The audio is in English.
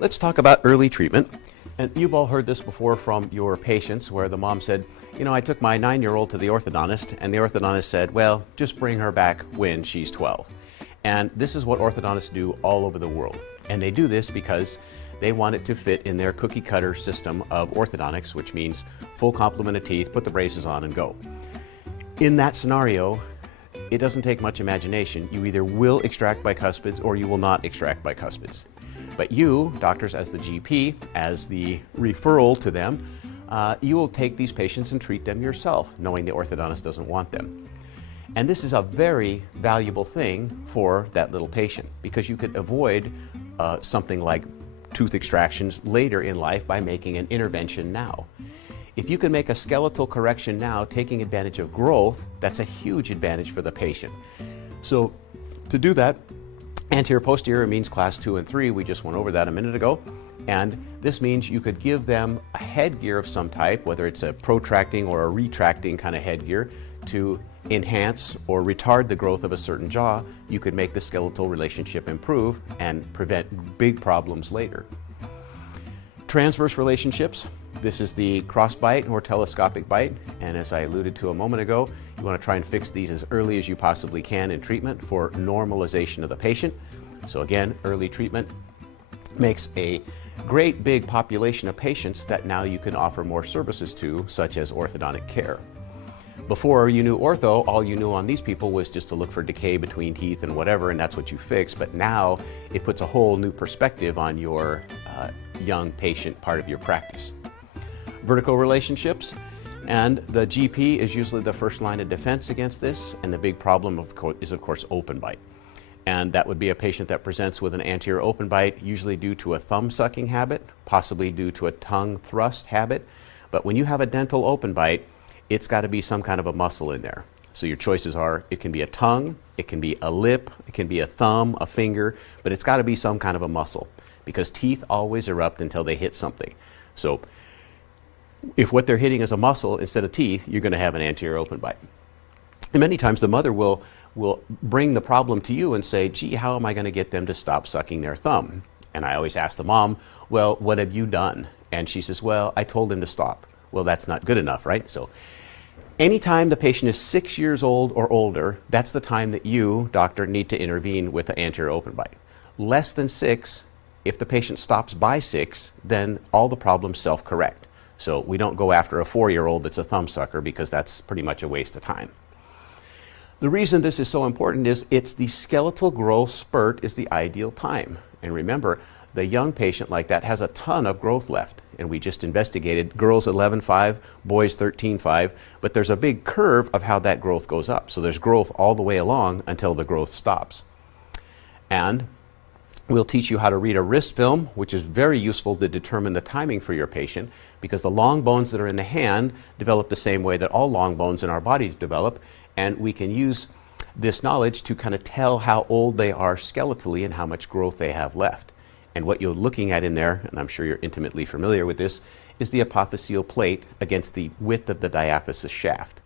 Let's talk about early treatment. And you've all heard this before from your patients where the mom said, you know, I took my 9-year-old to the orthodontist and the orthodontist said, well, just bring her back when she's 12. And this is what orthodontists do all over the world. And they do this because they want it to fit in their cookie cutter system of orthodontics, which means full complement of teeth, put the braces on and go. In that scenario, it doesn't take much imagination. You either will extract bicuspids or you will not extract bicuspids. But you, doctors as the GP, as the referral to them, you will take these patients and treat them yourself, knowing the orthodontist doesn't want them. And this is a very valuable thing for that little patient because you could avoid something like tooth extractions later in life by making an intervention now. If you can make a skeletal correction now, taking advantage of growth, that's a huge advantage for the patient. So to do that, anterior posterior means class 2 and 3. We just went over that a minute ago. And this means you could give them a headgear of some type, whether it's a protracting or a retracting kind of headgear, to enhance or retard the growth of a certain jaw. You could make the skeletal relationship improve and prevent big problems later. Transverse relationships. This is the cross bite or telescopic bite. And as I alluded to a moment ago, you want to try and fix these as early as you possibly can in treatment for normalization of the patient. So again, early treatment makes a great big population of patients that now you can offer more services to, such as orthodontic care. Before you knew ortho, all you knew on these people was just to look for decay between teeth and whatever, and that's what you fix. But now it puts a whole new perspective on your young patient part of your practice. Vertical relationships, and the GP is usually the first line of defense against this, and the big problem is of course open bite. And that would be a patient that presents with an anterior open bite, usually due to a thumb sucking habit, possibly due to a tongue thrust habit. But when you have a dental open bite, it's got to be some kind of a muscle in there. So your choices are, it can be a tongue, it can be a lip, it can be a thumb, a finger, but it's got to be some kind of a muscle because teeth always erupt until they hit something. So if what they're hitting is a muscle instead of teeth, you're going to have an anterior open bite. And many times the mother will bring the problem to you and say, gee, how am I going to get them to stop sucking their thumb? And I always ask the mom, well, what have you done? And she says, well, I told him to stop. Well, that's not good enough, right? So anytime the patient is 6 years old or older, that's the time that you, doctor, need to intervene with the anterior open bite. Less than 6, if the patient stops by 6, then all the problems self-correct. So we don't go after a 4-year-old that's a thumb sucker because that's pretty much a waste of time. The reason this is so important is it's the skeletal growth spurt is the ideal time. And remember, the young patient like that has a ton of growth left. And we just investigated girls 11.5, boys 13.5, but there's a big curve of how that growth goes up. So there's growth all the way along until the growth stops. And we'll teach you how to read a wrist film, which is very useful to determine the timing for your patient because the long bones that are in the hand develop the same way that all long bones in our bodies develop. And we can use this knowledge to kind of tell how old they are skeletally and how much growth they have left. And what you're looking at in there, and I'm sure you're intimately familiar with this, is the apophyseal plate against the width of the diaphysis shaft.